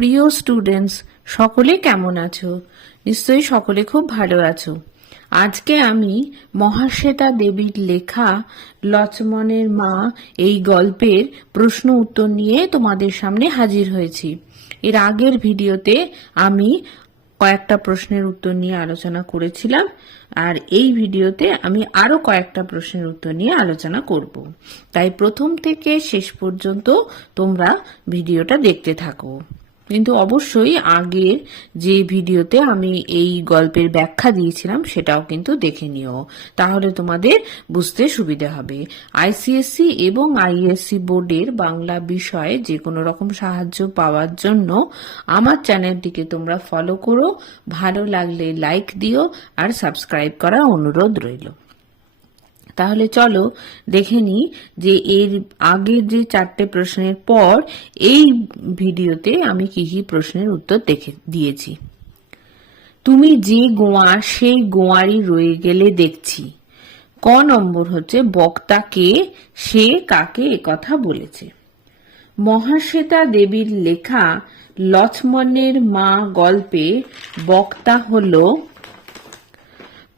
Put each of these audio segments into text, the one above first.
প্রিয় স্টুডেন্টস সকলে কেমন আছো? নিশ্চয়ই সকলে খুব ভালো আছো। আজকে আমি মহাশ্বেতা দেবীর লেখা লক্ষ্মণের মা এই গল্পের প্রশ্ন উত্তর নিয়ে তোমাদের সামনে হাজির হয়েছি। এর আগের ভিডিওতে আমি কয়েকটা প্রশ্নের উত্তর নিয়ে আলোচনা করেছিলাম, আর এই ভিডিওতে আমি আরও কয়েকটা প্রশ্নের উত্তর নিয়ে আলোচনা করব। তাই প্রথম থেকে শেষ পর্যন্ত তোমরা ভিডিওটা দেখতে থাকো। কিন্তু অবশ্যই আগের যে ভিডিওতে আমি এই গল্পের ব্যাখ্যা দিয়েছিলাম, সেটাও কিন্তু দেখে নিও। তাহলে তোমাদের বুঝতে সুবিধা হবে। আইসিএসসি এবং আইএসসি বোর্ডের বাংলা বিষয়ে যে কোনো রকম সাহায্য পাওয়ার জন্য আমার চ্যানেলটিকে তোমরা ফলো করো। ভালো লাগলে লাইক দিও আর সাবস্ক্রাইব করার অনুরোধ রইল। তাহলে চলো দেখে নিই যে এর আগের যে চারটে প্রশ্নের পর এই ভিডিওতে আমি কি কি প্রশ্নের উত্তর দেখে দিয়েছি। তুমি যে গোয়া, সেই গোয়ারই রয়ে গেলে দেখছি। ক নম্বর হচ্ছে বক্তাকে সে কাকে একথা বলেছে। মহাশ্বেতা দেবীর লেখা লক্ষ্মণের মা গল্পে বক্তা হলো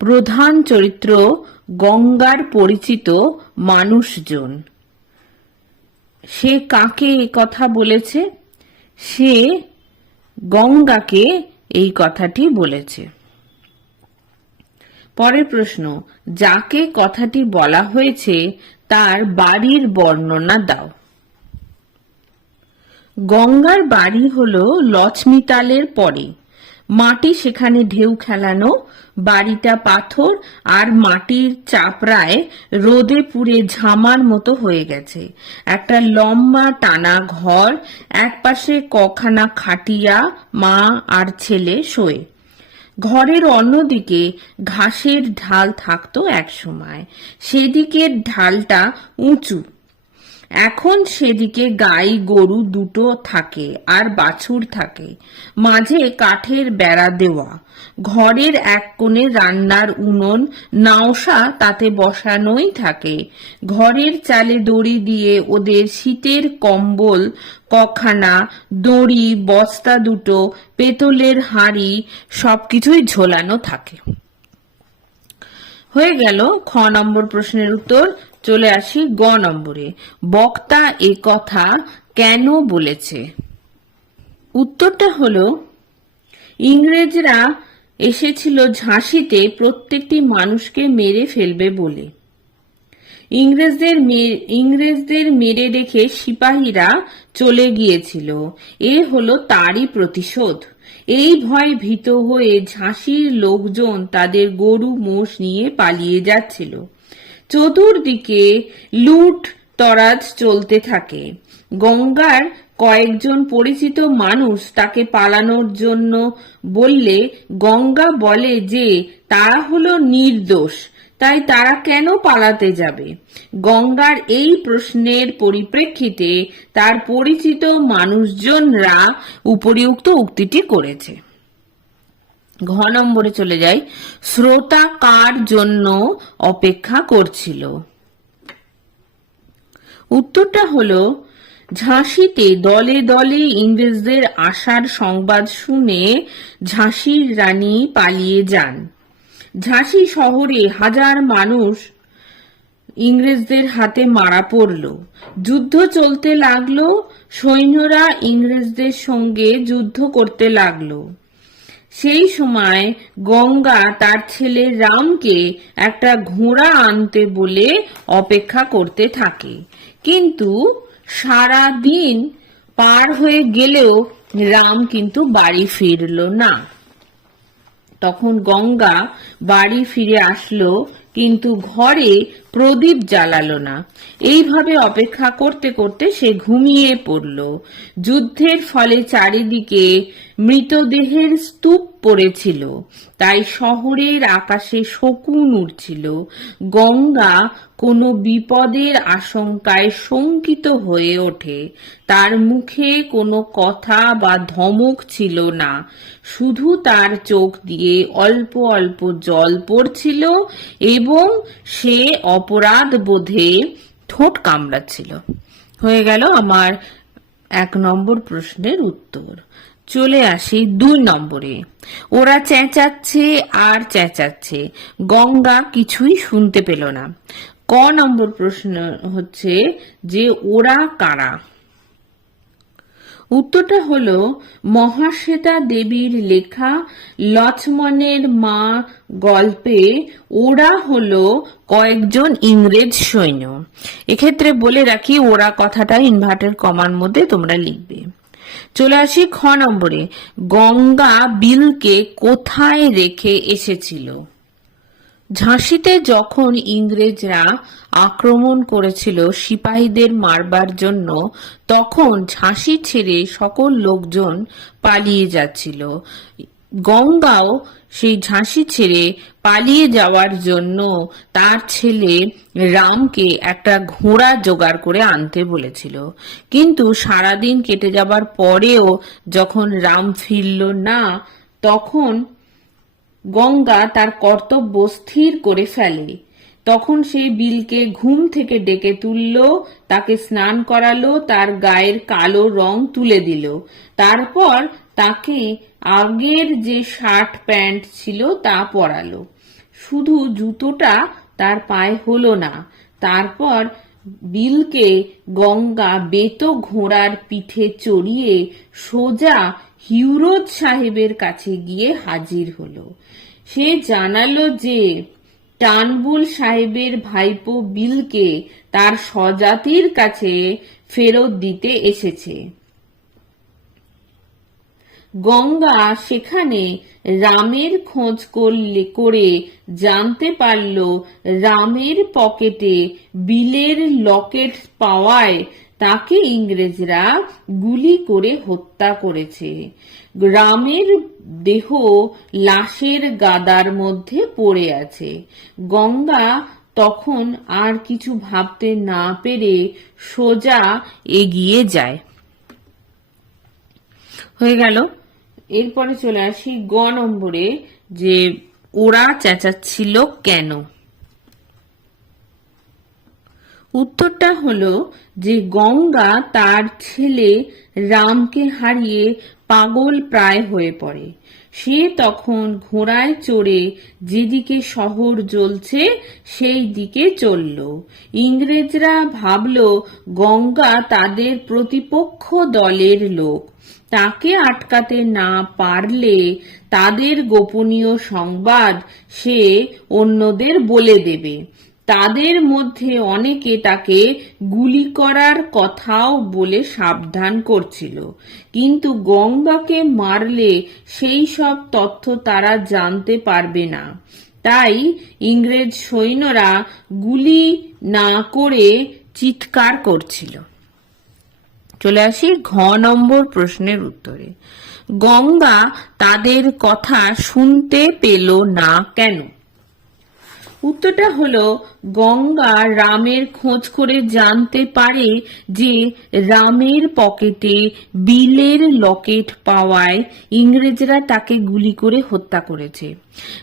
প্রধান চরিত্র গঙ্গার পরিচিত মানুষজন। সে কাকে এ কথা বলেছে? সে গঙ্গাকে এই কথাটি বলেছে। পরের প্রশ্ন, যাকে কথাটি বলা হয়েছে, তার বাড়ির বর্ণনা দাও। গঙ্গার বাড়ি হল লক্ষ্মীতালের পরে। মাটি সেখানে ঢেউ খেলানো, বাড়িটা পাথর আর মাটির চাপড়ায় রোদে পুড়ে ঝামার মতো হয়ে গেছে। একটা লম্বা টানা ঘর, একপাশে কখানা খাটিয়া মা আর ছেলে শোয়ে। ঘরের অন্যদিকে ঘাসের ঢাল থাকতো একসময়। সেদিকের ঢালটা উঁচু। এখন সেদিকে গাই গরু দুটো থাকে আর বাছুর থাকে। মাঝে কাঠের বেড়া দেওয়া। ঘরের এক কোণে রান্নার উনুন, নাওসা তাতে বসানোই থাকে। ঘরের চালে দড়ি দিয়ে ওদের শীতের কম্বল, কখানা, দড়ি, বস্তা দুটো, পেতলের হাঁড়ি, সবকিছুই ঝোলানো থাকে। হয়ে গেল খ নম্বর প্রশ্নের উত্তর। চলে আসি গ নম্বরে। বক্তা এ কথা কেন বলেছে? উত্তরটা হলো, ইংরেজরা এসেছিল ঝাঁসিতে প্রত্যেকটি মানুষকে মেরে ফেলবে বলে। ইংরেজদের ইংরেজদের মেরে রেখে সিপাহীরা চলে গিয়েছিল। এ হলো তারই প্রতিশোধ। এই ভয়ে ভীত হয়ে ঝাঁসির লোকজন তাদের গরু মোষ নিয়ে পালিয়ে যাচ্ছিল। চতুর্দিকে লুট তরাজ চলতে থাকে। গঙ্গার কয়েকজন পরিচিত মানুষ তাকে পালানোর জন্য বললে, গঙ্গা বলে যে, তারা হলো নির্দোষ, তাই তারা কেন পালাতে যাবে? গঙ্গার এই প্রশ্নের পরিপ্রেক্ষিতে তার পরিচিত মানুষজনরা উপরিউক্ত উক্তিটি করেছে। ঘ নম্বরে চলে যাই। শ্রোতা কার জন্য অপেক্ষা করছিল? উত্তরটা হলো, ঝাঁসিতে দলে দলে ইংরেজদের আসার সংবাদ শুনে ঝাঁসির রানী পালিয়ে যান। ঝাঁসি শহরে হাজার মানুষ ইংরেজদের হাতে মারা পড়ল। যুদ্ধ চলতে লাগল, সৈন্যরা ইংরেজদের সঙ্গে যুদ্ধ করতে লাগল। সেই সময় গঙ্গা তার ছেলে রামকে একটা ঘোড়া আনতে বলে অপেক্ষা করতে থাকে। কিন্তু সারা দিন পার হয়ে গেলেও রাম কিন্তু বাড়ি ফিরল না। তখন গঙ্গা বাড়ি ফিরে আসলো, কিন্তু ঘরে প্রদীপ জ্বালালো না। এইভাবে অপেক্ষা করতে করতে সে ঘুমিয়ে পড়ল। যুদ্ধের ফলে চারিদিকে মৃতদেহের স্তূপ পড়েছিল। তাই শহরের আকাশে শকুন উঠছিল গঙ্গা কোনো বিপদের আশঙ্কায় শঙ্কিত হয়ে ওঠে। তার মুখে কোনো কথা বা ধমক ছিল না। শুধু তার চোখ দিয়ে অল্প অল্প জল পড়ছিল এবং সে অপরাধ বোধে ঠোঁট কামড়াচ্ছিল। হয়ে গেল আমার এক নম্বর প্রশ্নের উত্তর। চলে আসি দুই নম্বরে। ওরা চেঁচাচ্ছে আর চেঁচাচ্ছে। গঙ্গা কিছুই শুনতে পেল না। ক নম্বর প্রশ্ন হচ্ছে যে ওরা কারা? উত্তরটা হলো মহাশ্বেতা দেবীর লেখা লক্ষ্মণের মা গল্পে ওরা হলো কয়েকজন ইংরেজ সৈন্য। এক্ষেত্রে বলে রাখি, ওরা কথাটা ইনভার্টের কমার মধ্যে তোমরা লিখবে। চলে আসি খ নম্বরে। গঙ্গা বিলকে কোথায় রেখে এসেছিল? ঝাঁসিতে যখন ইংরেজরা আক্রমণ করেছিল সিপাহীদের মারবার জন্য, তখন ঝাঁসি ছেড়ে সকল লোকজন পালিয়ে যাচ্ছিল। গঙ্গাও সেই ঝাঁসি ছেড়ে পালিয়ে যাওয়ার জন্য তার ছেলে রামকে একটা ঘোড়া জোগাড় করে আনতে বলেছিল। কিন্তু সারাদিন কেটে যাবার পরেও যখন রাম ফিরল না, তখন গঙ্গা তার কর্তব্য স্থির করে ফেলে। তখন সে বিলকে ঘুম থেকে ডেকে তুলল, তাকে স্নান করালো, তার গায়ের কালো রং তুলে দিল। তারপর তাকে আগের যে শার্ট প্যান্ট ছিল তা পরালো। শুধু জুতোটা তার পায়ে হলো না। তারপর বিলকে গঙ্গা বেত ঘোড়ার পিঠে চড়িয়ে সোজা হিউরোজ সাহেবের কাছে গিয়ে হাজির হলো। সে জানালো যে টানবুল সাহেবের ভাইপো বিলকে তার স্বজাতির কাছে ফেরত দিতে এসেছে। গঙ্গা সেখানে রামের খোঁজ করলে, করে জানতে পারল রামের পকেটে বিলের লকেট পাওয়ায় তাকে ইংরেজরা গুলি করে হত্যা করেছে। রামের দেহ লাশের গাদার মধ্যে পড়ে আছে। গঙ্গা তখন আর কিছু ভাবতে না পেরে সোজা এগিয়ে যায়। হয়ে গেল এরপরে চলে আসি গ নম্বরে, যে ওরা চেঁচাচ্ছিল কেন? উত্তরটা হলো যে গঙ্গা তার ছেলে রামকে হারিয়ে পাগল প্রায় হয়ে পড়ে। সে তখন ঘোড়ায় চড়ে যেদিকে শহর জ্বলছে, সেই দিকে চলল। ইংরেজরা ভাবল, গঙ্গা তাদের প্রতিপক্ষ দলের লোক। তাকে আটকাতে না পারলে তাদের গোপনীয় সংবাদ সে অন্যদের বলে দেবে। তাদের মধ্যে অনেকে তাকে গুলি করার কথাও বলে সাবধান করছিল। কিন্তু গঙ্গাকে মারলে সেই সব তথ্য তারা জানতে পারবে না। তাই ইংরেজ সৈন্যরা গুলি না করে চিৎকার করছিল। চলে আসি ঘ নম্বর প্রশ্নের উত্তরে। গঙ্গা তাদের কথা শুনতে পেল না কেন? উত্তরটা হলো, গঙ্গা রামের খোঁজ করে জানতে পারে যে রামের পকেটে বিলের লকেট পাওয়ায় ইংরেজরা তাকে গুলি করে হত্যা করেছে।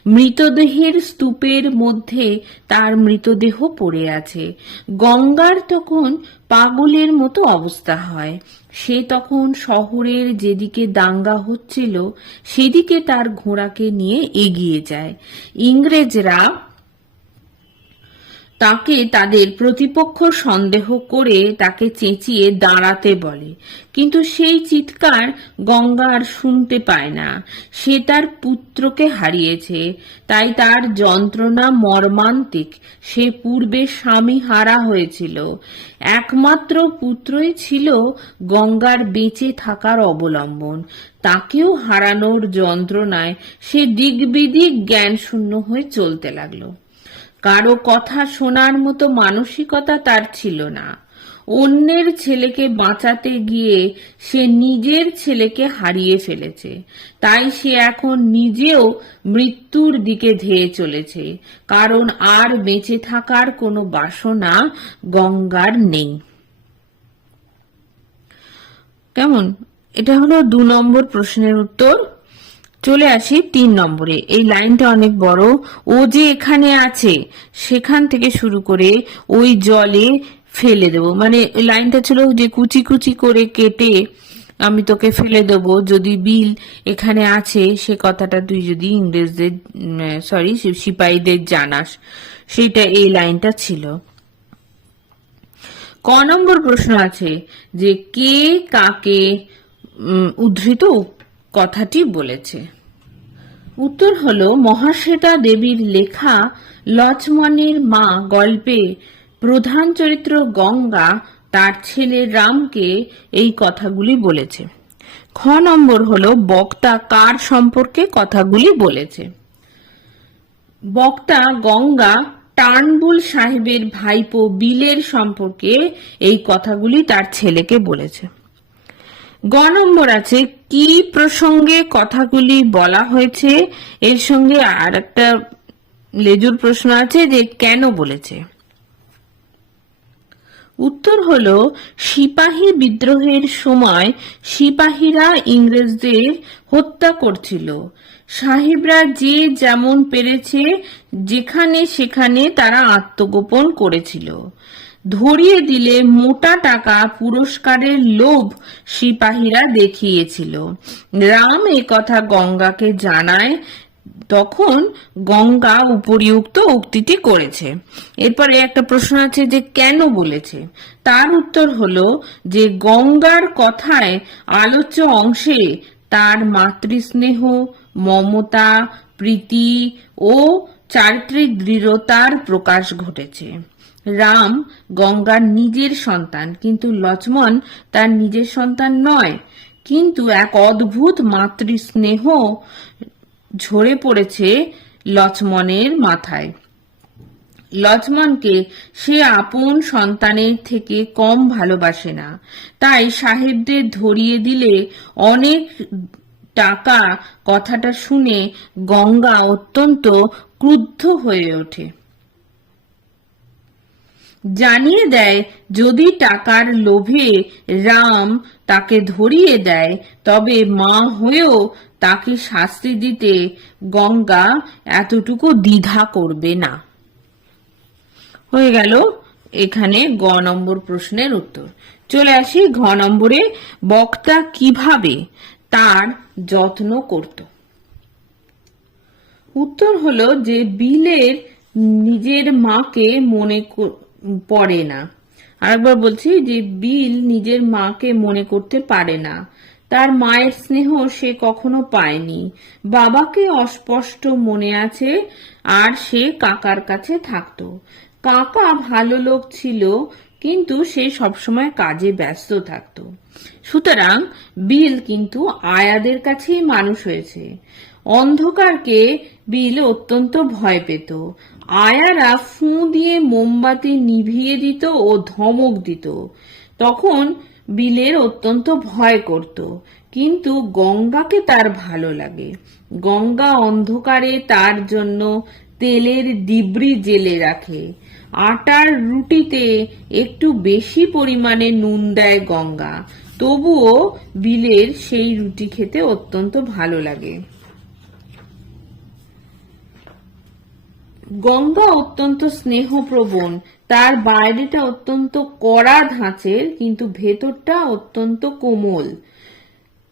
মৃতদেহের স্তূপের মধ্যে তার মৃতদেহ পড়ে আছে। গঙ্গার তখন পাগলের মতো অবস্থা হয়। সে তখন শহরের যেদিকে দাঙ্গা হচ্ছিল, সেদিকে তার ঘোড়াকে নিয়ে এগিয়ে যায়। ইংরেজরা তাকে তাদের প্রতিপক্ষ সন্দেহ করে তাকে চেঁচিয়ে দাঁড়াতে বলে। কিন্তু সেই চিৎকার গঙ্গা আর শুনতে পায় না। সে তার পুত্রকে হারিয়েছে। তাই তার যন্ত্রণা মর্মান্তিক। সে পূর্বে স্বামী হারা হয়েছিল। একমাত্র পুত্রই ছিল গঙ্গার বেঁচে থাকার অবলম্বন। তাকেও হারানোর যন্ত্রণায় সে দিগবিদিক জ্ঞান শূন্য হয়ে চলতে লাগল। কারও কথা শোনার মতো মানসিকতা তার ছিল না। অন্যের ছেলেকে বাঁচাতে গিয়ে সে নিজের ছেলেকে হারিয়ে ফেলেছে। তাই সে এখন নিজেও মৃত্যুর দিকে ধেয়ে চলেছে। কারণ আর বেঁচে থাকার কোনো বাসনা গঙ্গার নেই। কেমন? এটা হলো দু নম্বর প্রশ্নের উত্তর। চলে আসি তিন নম্বরে। এই লাইনটা অনেক বড়। ও যে এখানে আছে, সেখান থেকে শুরু করে ওই জলে ফেলে দেব। মানে লাইনটা ছিল যে কুচি কুচি করে কেটে আমি তোকে ফেলে দেব। যদি বিল এখানে আছে, সে কথাটা তুই যদি ইংরেজদের সরি সিপাহীদের জানাস। সেটা এই লাইনটা ছিল। ক নম্বর প্রশ্ন আছে যে কে কাকে উদ্ধৃত কথাটি বলেছে। উত্তর হলো, মহাশ্বেতা দেবীর লেখা লক্ষ্মণের মা গল্পে প্রধান চরিত্র গঙ্গা, তার ছেলে রামকে এই কথাগুলি বলেছে। খ নম্বর হল, বক্তা কার সম্পর্কে কথাগুলি বলেছে? বক্তা গঙ্গা টার্নবুল সাহেবের ভাইপো বিলের সম্পর্কে এই কথাগুলি তার ছেলেকে বলেছে। গ নম্বর আছে, কি প্রসঙ্গে কথাগুলি বলা হয়েছে? এর সঙ্গে আর একটা লেজুর প্রশ্ন আছে যে কেন বলেছে? উত্তর হলো, সিপাহী বিদ্রোহের সময় সিপাহীরা ইংরেজদের হত্যা করছিল। সাহেবরা যে যেমন পেরেছে, যেখানে সেখানে তারা আত্মগোপন করেছিল। ধরিয়ে দিলে মোটা টাকা পুরস্কারের লোভ সিপাহীরা দেখিয়েছিল। রাম এ কথা গঙ্গাকে জানায়, তখন গঙ্গা উপরিউক্ত উক্তিটি করেছে। এরপরে একটা প্রশ্ন আছে যে কেন বলেছে? তার উত্তর হলো যে গঙ্গার কথায় আলোচ্য অংশে তার মাতৃস্নেহ, মমতা, প্রীতি ও চারিত্রিক দৃঢ়তার প্রকাশ ঘটেছে। রাম গঙ্গার নিজের সন্তান, কিন্তু লক্ষ্মণ তার নিজের সন্তান নয়। কিন্তু এক অদ্ভুত মাতৃস্নেহ ঝরে পড়েছে লক্ষ্মণের মাথায়। লক্ষ্মণকে সে আপন সন্তানের থেকে কম ভালোবাসে না। তাই সাহেবদের ধরিয়ে দিলে অনেক টাকা কথাটা শুনে গঙ্গা অত্যন্ত ক্রুদ্ধ হয়ে ওঠে। জানিয়ে দেয়, যদি টাকার লোভে রাম তাকে ধরিয়ে দেয়, তবে মা হয়েও তাকে শাস্তি দিতে গঙ্গা এতটুকু দ্বিধা করবে না। হয়ে গেল এখানে গ নম্বর প্রশ্নের উত্তর। চলে আসি ঘ নম্বরে, বক্তা কীভাবে তার যত্ন করত? উত্তর হলো যে বিলের নিজের মাকে মনে পড়ে না। আরেকবার বলছি যে বিল নিজের মাকে মনে করতে পারে না। তার মায়ের স্নেহ সে কখনো পায়নি। বাবাকে অস্পষ্ট মনে আছে আর সে কাকার কাছে থাকতো। কাকা ভালো লোক ছিল, কিন্তু সে সবসময় কাজে ব্যস্ত থাকতো। সুতরাং বিল কিন্তু আয়াদের কাছেই মানুষ হয়েছে। অন্ধকারকে বিল অত্যন্ত ভয় পেত। আয়ারা ফুঁ দিয়ে মোমবাতি নিভিয়ে দিত ও ধমক দিত। তখন বিলের অত্যন্ত ভয় করত। কিন্তু গঙ্গাকে তার ভালো লাগে। গঙ্গা অন্ধকারে তার জন্য তেলের ডিবরি জেলে রাখে। আটার রুটিতে একটু বেশি পরিমাণে নুন দেয় গঙ্গা। তবুও বিলের সেই রুটি খেতে অত্যন্ত ভালো লাগে। গঙ্গা অত্যন্ত স্নেহপ্রবণ। তার বাইরেটা অত্যন্ত কড়া ধাঁচের, কিন্তু ভেতরটা অত্যন্ত কোমল।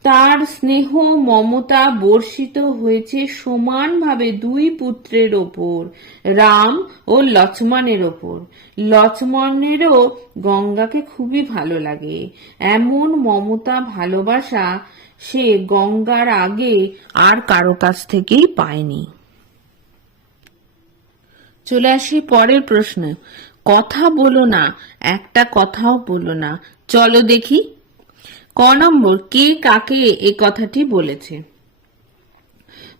তার স্নেহ মমতা বর্ষিত হয়েছে সমানভাবে দুই পুত্রের ওপর, রাম ও লক্ষ্মণের ওপর। লক্ষ্মণেরও গঙ্গাকে খুবই ভালো লাগে। এমন মমতা ভালোবাসা সে গঙ্গার আগে আর কারও কাছ থেকেই পায়নি। চলে আসি পরের প্রশ্ন। কথা বলো না, একটা কথাও বলো না। চলো দেখি। ক নম্বর, কে কাকে এ কথাটি বলেছে?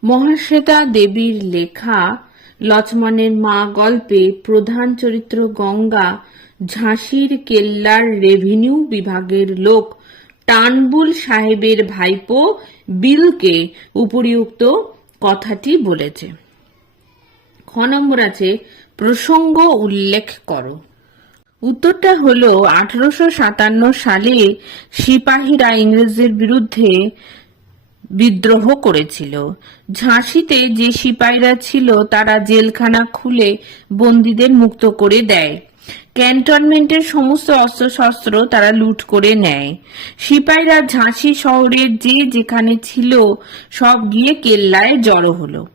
মহাশ্বেতা দেবীর লেখা লক্ষ্মণের মা গল্পে প্রধান চরিত্র গঙ্গা, ঝাঁসির কেল্লার রেভিনিউ বিভাগের লোক, টানবুল সাহেবের ভাইপো বিলকে উপরিউক্ত কথাটি বলেছে। নম্বর আছে, প্রসঙ্গ উল্লেখ করো। উত্তরটা হলো, আঠারোশো সাতান্ন সালে সিপাহীরা ইংরেজদের বিরুদ্ধে বিদ্রোহ করেছিল। ঝাঁসিতে যে সিপাহীরা ছিল, তারা জেলখানা খুলে বন্দীদের মুক্ত করে দেয়। ক্যান্টনমেন্টের সমস্ত অস্ত্রশস্ত্র তারা লুট করে নেয়। সিপাহীরা ঝাঁসি শহরের যে যেখানে ছিল সব গিয়ে কেল্লায় জড়ো হলো।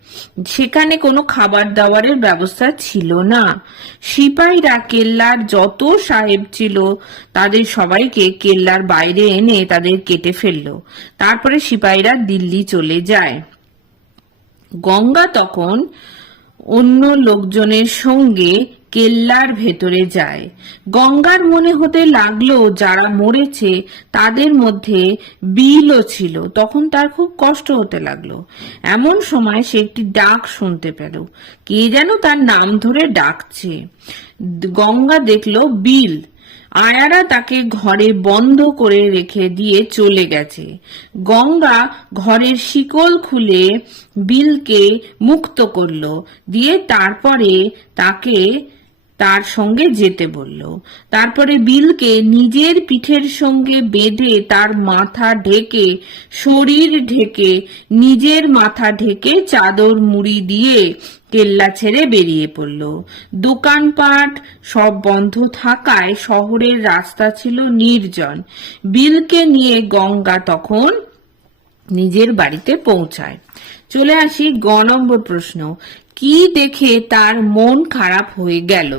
সেখানে কোনো খাবার দাবারের ব্যবস্থা ছিল না। সিপাহীরা কেল্লার যত সাহেব ছিল, তাদের সবাইকে কেল্লার বাইরে এনে তাদের কেটে ফেলল। তারপরে সিপাহীরা দিল্লি চলে যায়। গঙ্গা তখন অন্য লোকজনের সঙ্গে কেল্লার ভেতরে যায়। গঙ্গার মনে হতে লাগল যারা মরেছে তাদের মধ্যে বিলও ছিল। তখন তার খুব কষ্ট হতে লাগল। এমন সময় সে একটি ডাক শুনতে পেল। কে যেন তার নাম ধরে ডাকছে। গঙ্গা দেখল বিল। আয়ারা তাকে ঘরে বন্ধ করে রেখে দিয়ে চলে গেছে। গঙ্গা ঘরের শিকল খুলে বিলকে মুক্ত করল। দিয়ে তারপরে তাকে তার সঙ্গে যেতে বলল। তারপরে বিলকে নিজের পিঠের সঙ্গে বেঁধে তার মাথা ঢেকে, শরীর ঢেকে, নিজের মাথা ঢেকে চাদর মুড়ি দিয়ে কেল্লা ছেড়ে বেরিয়ে পড়ল। দোকানপাট সব বন্ধ থাকায় শহরের রাস্তা ছিল নির্জন। বিলকে নিয়ে গঙ্গা তখন নিজের বাড়িতে পৌঁছায়। চলে আসি গ নম্বর প্রশ্ন। কি দেখে তার মন খারাপ হয়ে গেল?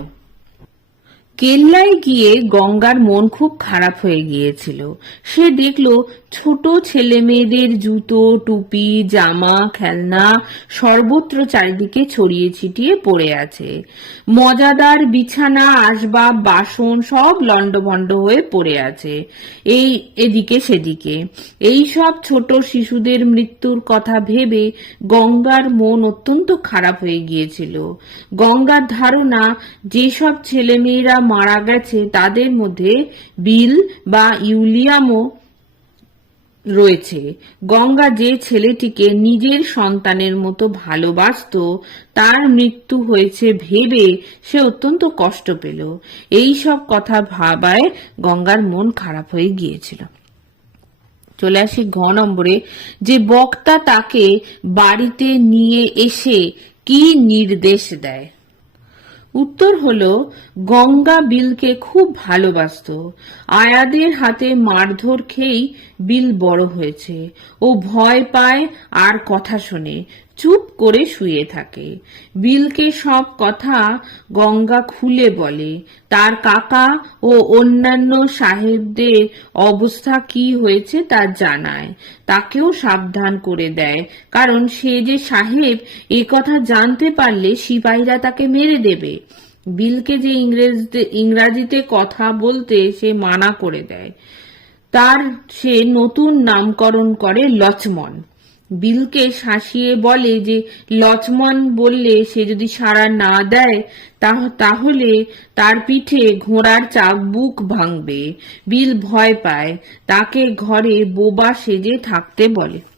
কেল্লায় গিয়ে গঙ্গার মন খুব খারাপ হয়ে গিয়েছিল। সে দেখল ছোট ছেলে মেয়েদের জুতো, টুপি, জামা, খেলনা সর্বত্র চারিদিকে ছড়িয়ে ছিটিয়ে পড়ে আছে। মজাদার বিছানা, আসবাব, বাসন সব লণ্ডভণ্ড হয়ে পড়ে আছে। এই এদিকে সেদিকে। এই সব ছোট শিশুদের মৃত্যুর কথা ভেবে গঙ্গার মন অত্যন্ত খারাপ হয়ে গিয়েছিল। গঙ্গার ধারণা, যেসব ছেলেমেয়েরা মারা গেছে, তাদের মধ্যে বিল বা ইউলিয়ামও রয়েছে। গঙ্গা যে ছেলেটিকে নিজের সন্তানের মতো ভালোবাসত, তার মৃত্যু হয়েছে ভেবে সে অত্যন্ত কষ্ট পেল। এই সব কথা ভাবায় গঙ্গার মন খারাপ হয়ে গিয়েছিল। চলে আসি ঘ নম্বরে। যে বক্তা তাকে বাড়িতে নিয়ে এসে কি নির্দেশ দেয়? উত্তর হল, গঙ্গা বিলকে খুব ভালোবাসত। আয়াদের হাতে মারধর খেয়েই বিল বড় হয়েছে। ও ভয় পায় আর কথা শোনে। চুপ করে শুয়ে থাকে। বিলকে সব কথা গঙ্গা খুলে বলে, তার কাকা ও অন্যান্য সাহেবদের অবস্থা কি হয়েছে তা জানায়। তাকেও সাবধান করে দেয়। কারণ সে যে সাহেব, এ কথা জানতে পারলে সিপাহীরা তাকে মেরে দেবে। বিলকে যে ইংরেজতে ইংরাজিতে কথা বলতে সে মানা করে দেয়। তার সে নতুন নামকরণ করে লক্ষ্মণ বিলকে শাসিয়ে বলে যে লচমন বললে সে যদি সাড়া না দেয়, তাহ- তাহলে তার পিঠে ঘোড়ার চাবুক ভাঙবে। বিল ভয় পায়, তাকে ঘরে বোবা সেজে থাকতে বলে।